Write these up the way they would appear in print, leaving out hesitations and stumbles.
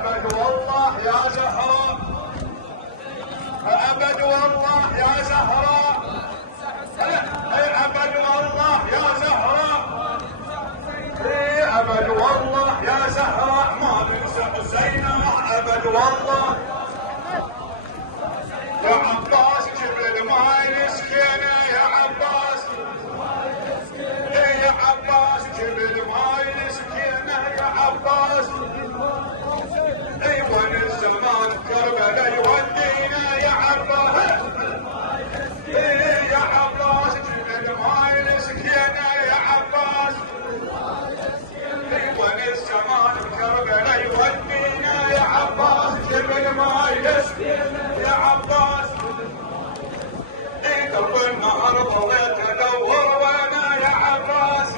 أبد والله يا زهراء، أبد والله يا زهراء، أبد والله يا زهراء، أبد والله يا زهراء ما ننسى حسينا أبد والله. يا عباس جبل ماي مسكينة يا عباس، يا عباس جبل ماي مسكينة يا عباس، وين الزمان كربلاء يودينا يا عباس، يا عباس جبل ماي مسكينة يا عباس، وين الزمان كربلاء يودينا يا عباس جبل ماي مسكينة يا عباس. درب النهر ضليت ادور وانا يا عباس،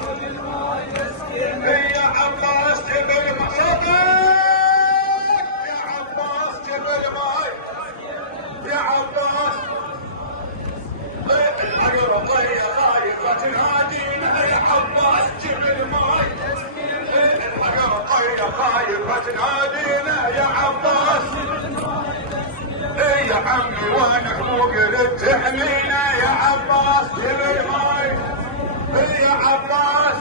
يا عباس جبل ماي، يا عباس جبل ماي يا عباس، الحق رقية خايفة تنادينا يا عباس جبل ماي، الحق رقية خايفة تنادينا يا عباس، يا عمي وينك مو قلت تحمينا يا عباس جبل ماي، يا عباس،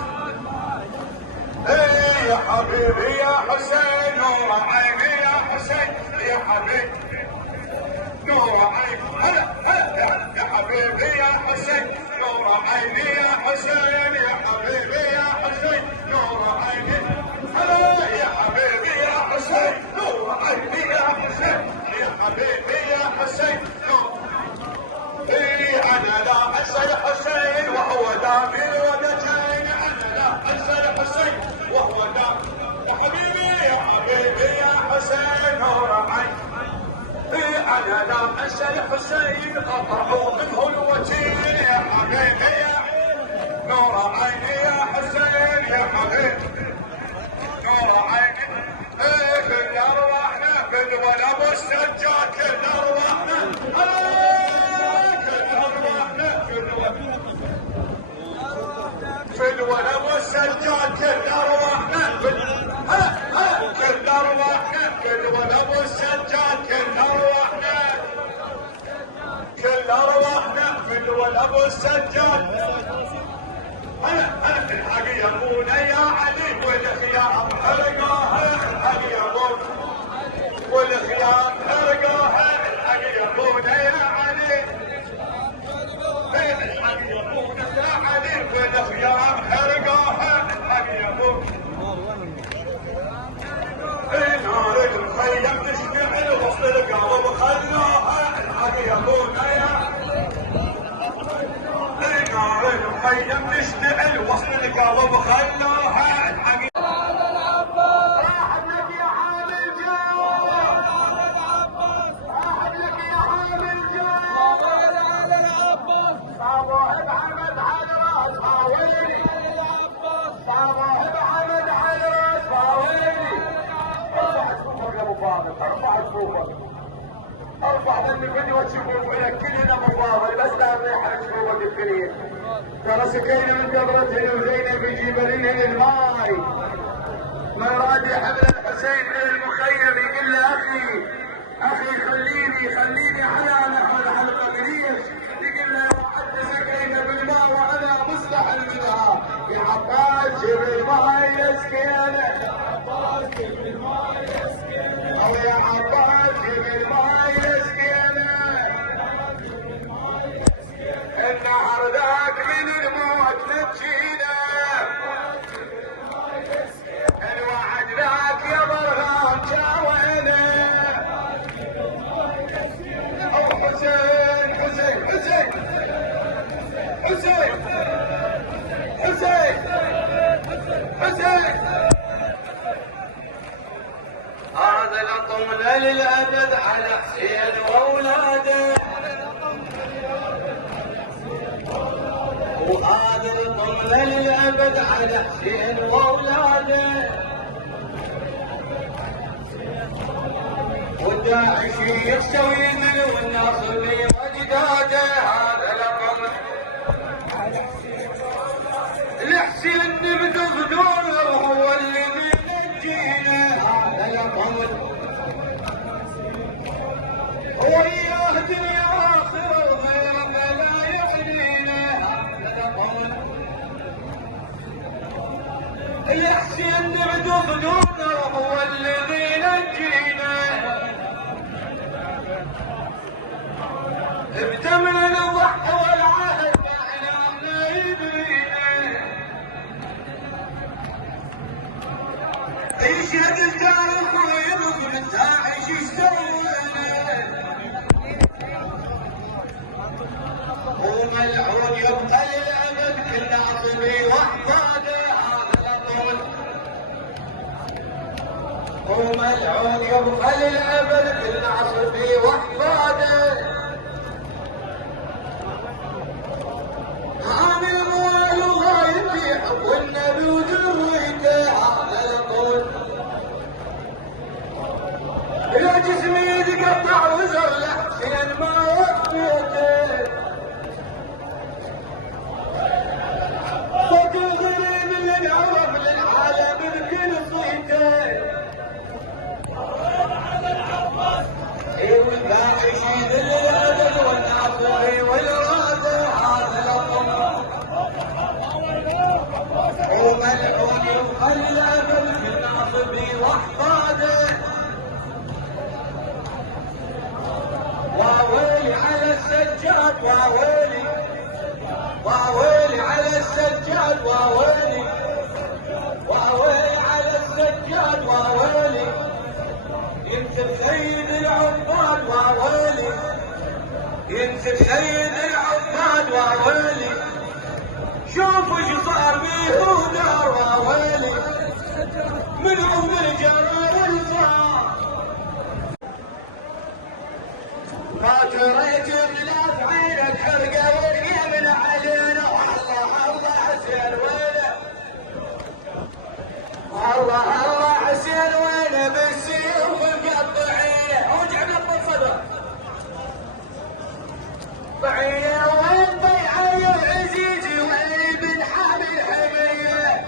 يا حبيبي يا حسين نور عيني يا حسين، يا حبيبي نور عيني، هلا هلا يا حبيبي يا حسين نور عيني يا حسين، يا حبيبي يا حسين نور عيني، هلا يا حبيبي يا حسين نور عيني يا حسين، يا حبيبي يا حسين نور. انا لا انسى الحسين وهو دام الودتين، انا لا انسى الحسين وهو دام، يا حبيبي يا حبيبي يا حسين نور عيني، انا لا انسى الحسين قطعوا منه الوتين، يا حبيبي يا نور عيني يا حسين، يا حبيبي نور عيني، كل ارواحنا كل ولد والسجاد كل ارواحنا، كل ارواحنا كل ولد والسجاد كل ارواحنا، كل ارواحنا كل ولد والسجاد كل ارواحنا، كل ارواحنا كل ولد والسجاد، الحق يا ابونا يا علي والخيام حرقوها، الحق يا ابونا والخيام حرقوها، الحق يا ابونا يا علي، الحق يا ابونا يا علي والخيام حرقوها، الحق يا ابونا. نار المخيم تشتعل وسط القلب خلوها، الحق يا ابونا يا نار المخيم تشتعل وسط القلب خلوها، الحق ارفع من الفيديو تشوفوا فيها كلنا مفاضل، بس لا نريح نشوفك الكريم. ترى سكينا من قبرتهن وزينب بجبلهن الماي، ما راد حبل الحسين من المخيم يقول له اخي خليني على نحو الحلقه قريب، يقول له وعد سكينه بالماء وانا مصلح منها، يا عباس جيب الماي يا سكينه، يا عباس جيب الماي يا سكينه، او يا عباس جيب الماي يا سكينه، النهر ذاك من الموت نجينا، الوعد ذاك يا برهان جاوينا، حسين حسين حسين حسين حسين حسين، هذا لطم للابد على حسين واولاده، وهذا لطم للابد على حسين واولاده، والداعش يستوي من والناصر اجداده، هذا لطم لحسين بقصدور وهو اللي بينجينا، هذا لطم وملعون يبقى للأبد كل عصبي وحفاده هذا الطول. وملعون يبقى للأبد كل عصبي وحفاده عن المال وغايب يحب والنبي وذريته هذا الطول. يا جسمي يتقطع وزرع حسين ما وقفته وتغري من العرب للعالم بكل صيته. والباقي يشيد للأبد والناصري والراده هذا الأمر. وملعون يبقى للأبد في ناصبي وأحفاده واويلي على السجاد واويلي واويلي على السجاد واويلي واويلي على السجاد واويلي ينسب سيد العباد واويلي ينسب سيد العباد واويلي شوفوا شو صار بيهودا واويلي منهم الجرار الفار. ما تريت بلا عينك حرقه واليمن علينا والله الله حسين وينه والله الله حسين وينه بالسيوف مقطعينه ارجع قبل الصدر طعينه وين ضيعه يا عزيزي وين بن حامل حميه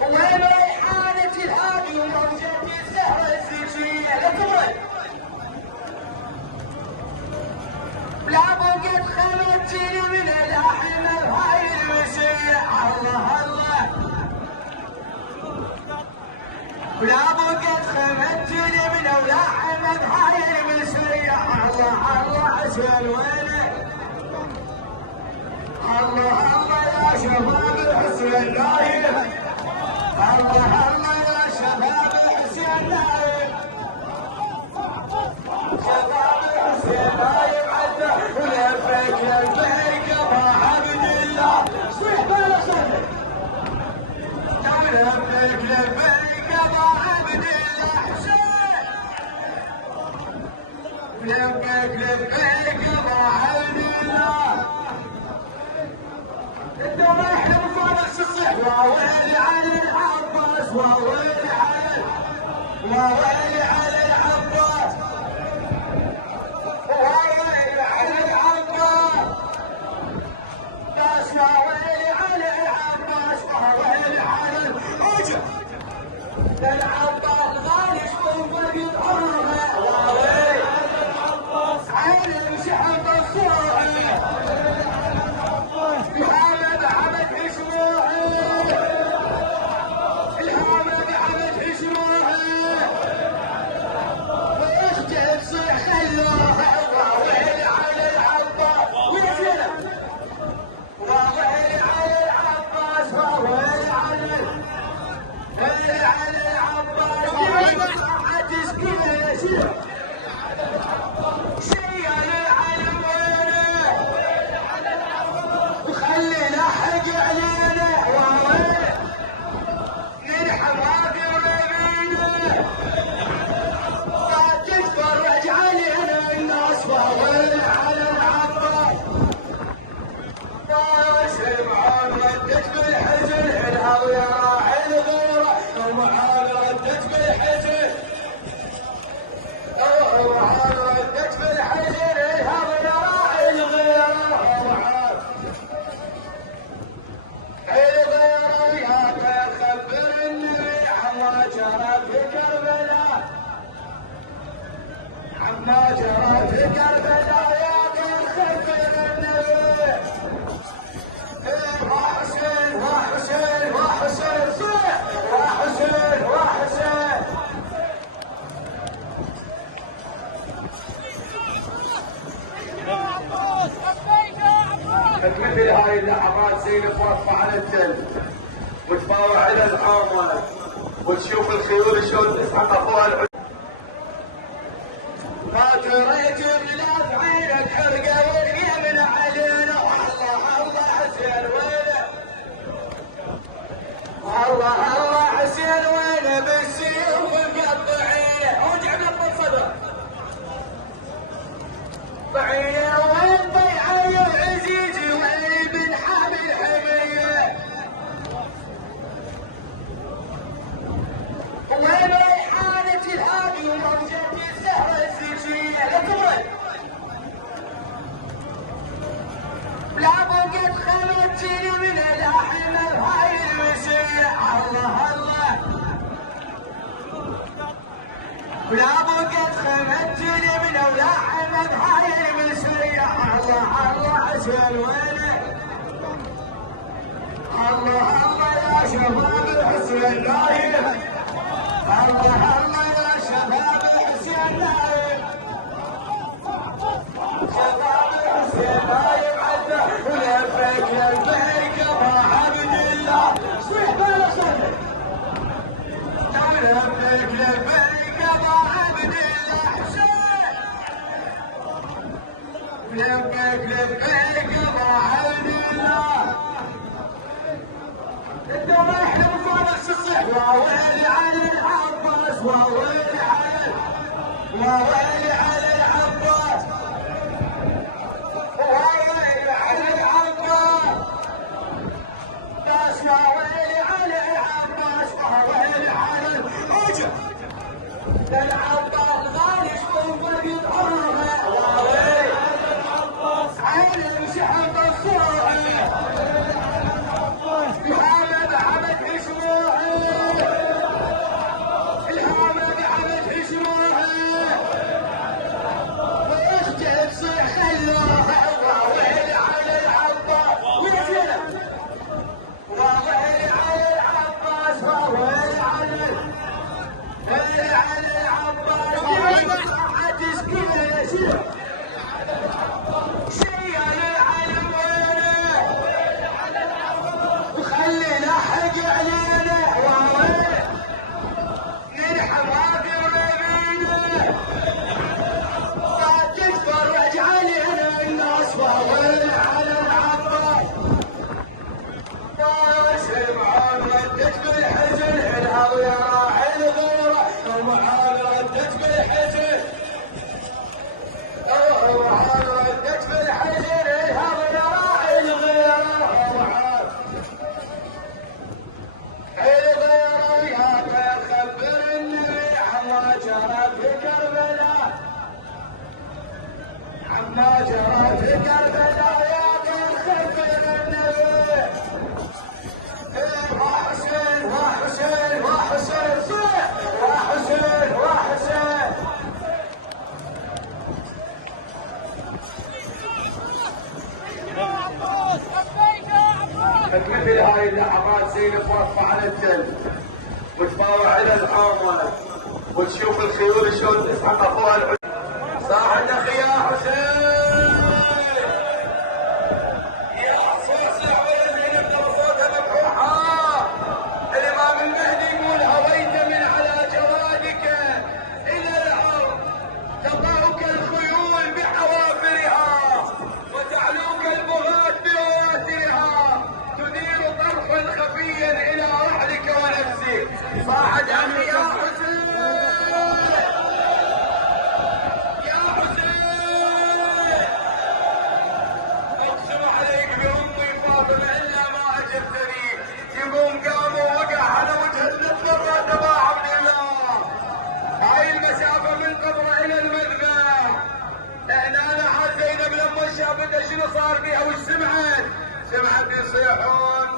وين ريحانه الهادي وموجه الزهره الزكيه لكم لا بقيت خلتني من الاحلام هاي المسيه الله الله لا بقيت خلتني من الاحلام هاي المسيه الله الله عشان وينه الله الله يا شباب الحسين نايم الله الله يا شباب الحسين نايم شباب الحسين نايم عدى ولفك لبيك ابو عبد الله صيح بلا صدق لفك لبيك ابو عبد الله حسين لبيك لبيك ابو عبد الله انت رايح لمصالح الصيح واويلي على العباس واويلي على العباس واويلي على العباس ناس واويلي على العباس واويلي على الحجر العباس غالي شوفه بيطهرها واويلي عين المشحب الصوعي الهامة عمد اسمه الهامة عمد اسمه واختي تصيح خلوها واويلي على العباس ويزينه واويلي على العباس واويلي على العباس وعد تسكينه شيء العلم وينه وخلي لاحق علينا واويلي نلحم هذه ويمينه صار تتفرج علينا الناس واويلي على العباس طايش معاه ردت بالحزن الهوى يا راعي الغيره ومعاه ردت بالحزن ومعاه ردت بالحزن الهوى يا راعي الغيره ومعاه الغيره وياك خبر النبي عما جرى في كربلاء عما جرى في كربلاء وياك خبر النبي وحسين وحسين وحسين صيح وحسين وحسين مثل هاي اللحظات زينب واقفه على التل وتباوع على الحامل وتشوف الخيول شلون تسحق فوق العود. ما تريد لا عينك حرقه واليمن علينا. الله الله حسين وينه، الله الله حسين وينه بالسيوف مقطعينه. ارجع من الصدر طعينه وين بيعه يا عزيزي وين بن حامل حميه. وين ريحانة الهادي وموجة الزهرة الزكية. لا بقيت خلتني من الاحمر هاي المسية. الله الله لا بقيت خلتني من الاحمر هاي المسية. الله الله حسين وينه، الله الله يا شباب الحسين نايم. الله الله يا شباب الحسين نايم، شباب الحسين نايم عدى ولفك لبيك ابو عبد الله. صيح بلا صدق لفك لبيك ابو عبد الله حسين، لفك لبيك ابو عبد الله. انت رايح لمصالح الصح. وويلي على العباس، وويلي على العباس، وويلي على العباس. ناس وويلي على العباس، وويلي على الرجل. العباس غالي شوفه يطهرها. وويلي على العباس عين المشحن الصوره. الهامة عمد حشموها، الهامة عمد حشموها واختي تصيح خلوها. وويلي على العباس ويزينه، وويلي على العباس، وويلي على العباس. وويلي صحت سكينه شيا للعلم وينه، وخلي لاحق علينا. وويلي نلحم هذه رمينا صار تتفرج علينا الناس. وويلي على العباس ناس المعان ردت بالحزن. الهوى يا راعي الغيره المعان ردت بالحزن، المعان ردت بالحزن. الهوى يا راعي الغيره المعان الغيره. يا خبر النبي عما جرى في كربلاء، عما جرى في كربلاء. يا خبر النبي وحسين وحسين وحسين صيح وحسين وحسين. مثل هاي اللحظات زينب واقفه على التل وتباوع على الحامه وتشوف الخيول شلون تسحق فوق العود. صاحب اخي يا حسين، يا حسين صاحب زينب لو صوتها مبحوحه. الامام المهدي يقول هويت من على جوادك الى الارض، تضعك الخيول بحوافرها وتعلوك البغاة بواترها، تدير طرفا خفيا الى رحلك ونفسك. صاحب اخي يا حسين، يا حسين اقسم عليك بامي فاطمه الا ما اجبتني. يقوم قام ووقع على وجه النطفه تبع عبد الله. هاي المسافه من قبره الى المذبح. هنا لحد زينب لما شافته شنو صار فيها وش سمعت؟ سمعت يصيحون